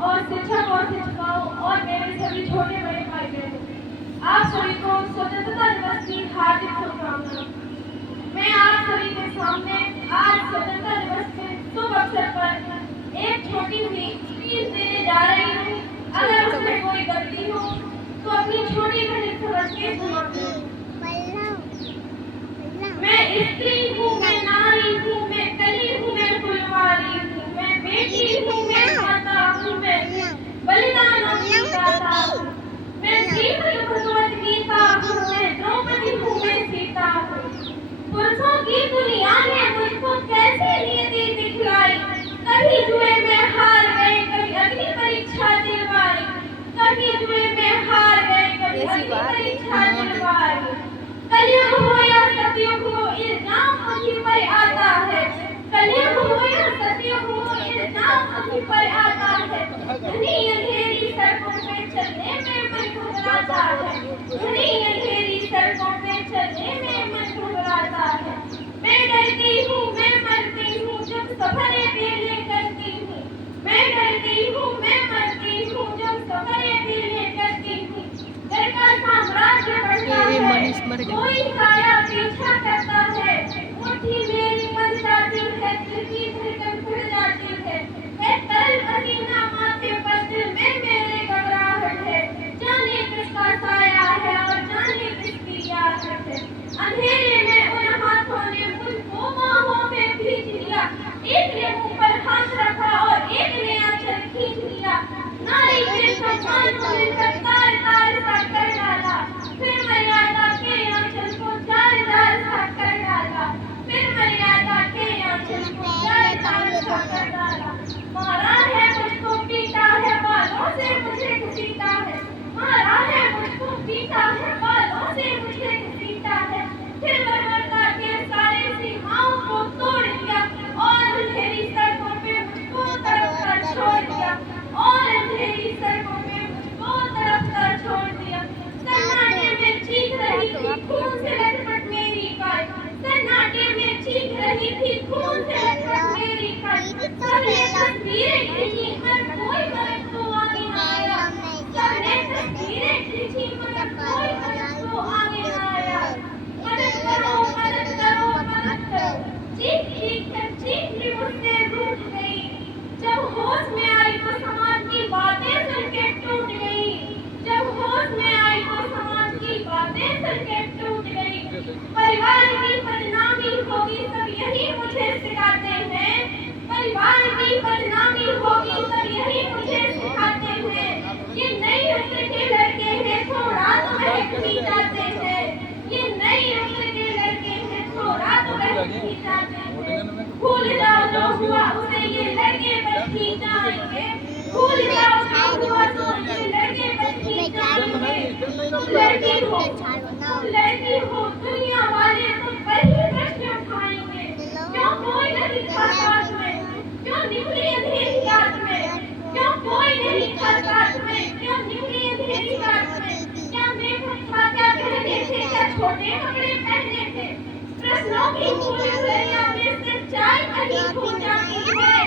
और शिक्षक और शिक्षिकाओं और मेरे सभी छोटे बड़े भाई बहनों, आप सभी को स्वतंत्रता दिवस की हार्दिक शुभकामनाएं। मैं आप सभी के सामने आज स्वतंत्रता दिवस के शुभ अवसर पर एक छोटी सी स्पीच देने जा रही हूँ। अगर उसमें कोई गलती हो तो अपनी छोटी बहन समझ के क्षमा करें। मैं स्त्री हूँ, मैं नारी हूँ, मैं कली हूँ, मैं फुलवारी हूँ, मैं बेटी हूँ, मैं माता हूँ, मैं बलिदानों की गाथा हूँ, मैं श्रीमद् भगवद गीता हूँ, मैं द्रौपदी हूँ, मैं सीता हूँ। पुरुषों की दुनिया ने मुझको कैसी नियति दिखलाई, कभी जुए में हार गए, कभी अग्नि परीक्षा दिलवाई, कभी जुए में हार गए, कभी अग्नि परीक्षा दिलवाई। कलयुग हो या सतयुग हो, इल्जाम मुझी पर आता है। कलयुग हो या सतयुग हो, इल्जाम मुझी पर आता है। घनी अंधेरी सड़कों पे चलने में मन घबराता है। घनी अंधेरी सड़कों पे चलने में मन घबराता है। मैं डरती हूँ, मैं मरती हूँ, जब सफर अकेले करती हूँ। मैं डरती हूँ, मैं मरती हूँ, जब सफर अकेले करती हूँ। घर का साम्राज्य बढ़ता है, कोई साया पीछा करता है। मुट्ठी मेरी बंध जाती है, दिल की धड़कन बढ़ जाती है। तरल पसीना माथे पर, दिल में मेरे घबराहट है। जाने किसका साया है और जाने किसकी आहट है। अंधेरे में उन हाथों ने मुझको बाहों में भींच लिया। एक ने मुंह पर हाथ रखा और एक ने आंचल खींच लिया। नारी के सम्मान को मिलकर तार तार सा कर डाला। फिर मर्यादा के आंचल को जाल जाल सा कर डाला। फिर मर्यादा के आंचल को जाल जाल सा कर डाला। मारा है मुझको, पीटा है, बालों से मुझे घसीटा है। मारा है मुझको, पीटा है, बालों से मुझे घसीटा है। फिर बर्बरता के सारे सीमाओं को तोड़ दिया और अंधेरी सड़कों पे मुझको तड़प कर छोड़ दिया। और अंधेरी सड़कों पे मुझको तड़प कर छोड़ दिया। सन्नाटे में चीख रही थी, खून से लटपट मेरी काय। सन्नाटे में चीख रही थी, खून से लटपट मेरी काय। सबने तस्वीरें खींची मगर कोई मदद को आगे न आया। सबने तस्वीरें खींची मगर कोई मदद को आगे न आया। मदद करो, मदद करो, मदद करो। चीख चीख कर चीख भी मुझसे रूठ गई। जब होश में आई तो समाज की बातें सुन के टूट गई। जब होश में आई तो समाज की बातें सुन के टूट गई। परिवार की बदनामी होगी, सब यही मुझे सिखाते हैं। परिवार की बदनामी होगी, सब यही मुझे सिखाते हैं। ये नई उम्र के लड़के हैं, थोड़ा तो महक भी जाते हैं। ये नई उम्र के लड़के हैं, थोड़ा तो महक भी जाते हैं। भूल जाओ जो हुआ उसे ये लड़के बच ही जाएंगे। भूल जाओ जो हुआ तो ये लड़के बच ही जाएंगे। तुम लड़की हो, दुनिया वाले तुम पर ही प्रश्न उठाएंगे। क्यों कोई नहीं था साथ में, क्यों निकली अंधेरी रात में। क्यों कोई नहीं था साथ में, क्यों निकली अंधेरी रात में। क्या मेकअप था, क्या पहने थे, क्या छोटे कपड़े पहने थे। प्रश्नों की भूल भुलैया में सच्चाई कहीं खो जाती है।